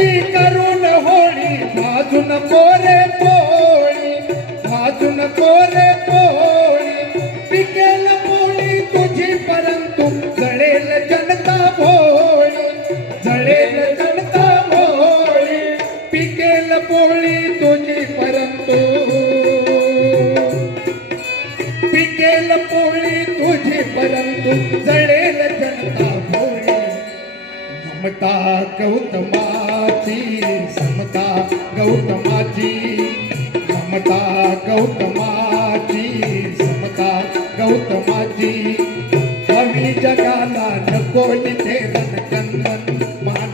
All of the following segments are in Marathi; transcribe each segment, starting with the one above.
कशी करून होळी भाजून कोरे पोळी भाजून कोरे पोळी. पिकेल पोळी तुझी परंतु जळेल जनता भोळी. जळेल जनता भोळी. पिकेल पोळी तुझी परंतु पिकेल पोळी तुझी परंतु जळेल जनता भोळी. ममता गौतमाची समता गौतमाची समता गौतमाची समता गौतमाची. हवी जगाला नको इथे रणकंदन मान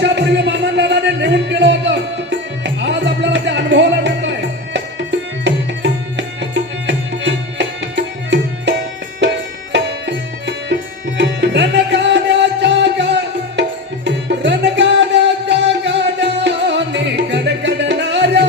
वर्षापूर्वी मामा दादाने लिहून केलं होतं. आज आपल्याला ते अनुभवाला मिळत आहे. रणगाड्याच्या गा रणगाड्याच्या गाड्याने गडगडणाऱ्या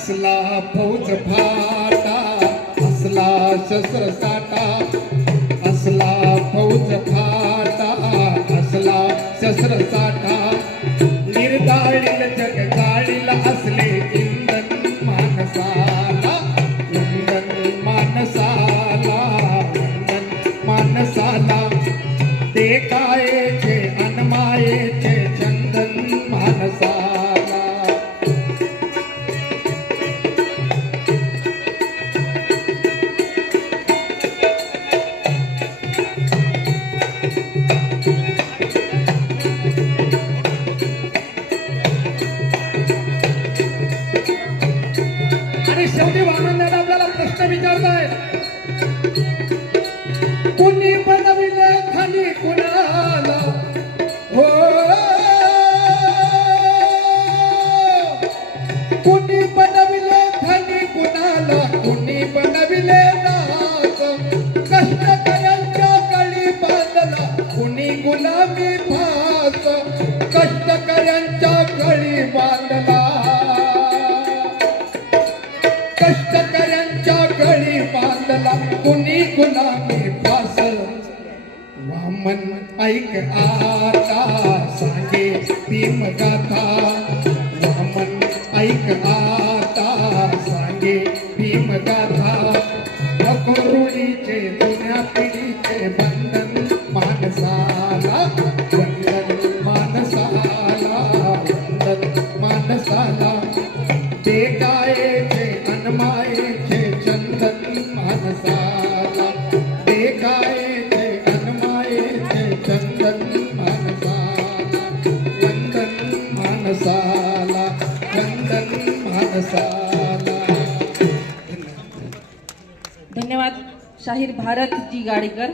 असला फौज फाटा असला शस्त्र साठा असला फौज फाटा असला शस्त्र साठा निर्दाळील जग जाळील असले इंधन मानसाला इंधन मानसाला इंधन मानसाला ते काय विचारतायत. कुणी बनविले खाली कुणाला? हो. कुणी बनविले खाली कुणाला? कुणी बनविले नाच कष्टकऱ्यांच्या कळी बांधला. कुणी गुलामी भास कष्टकऱ्यांच्या कळी बांधला. कष्टकऱ्यांच्या वामन ऐक आता सांगे भीम गाथा. वामन ऐक आता सांगे भीम गाथा. नको रूढीचे जुन्या पिढीचे बंधन माणसाला बंधन माणसाला बंधन माणसाला बेटा धन्यवाद शाहीर भारत जी गाडेकर।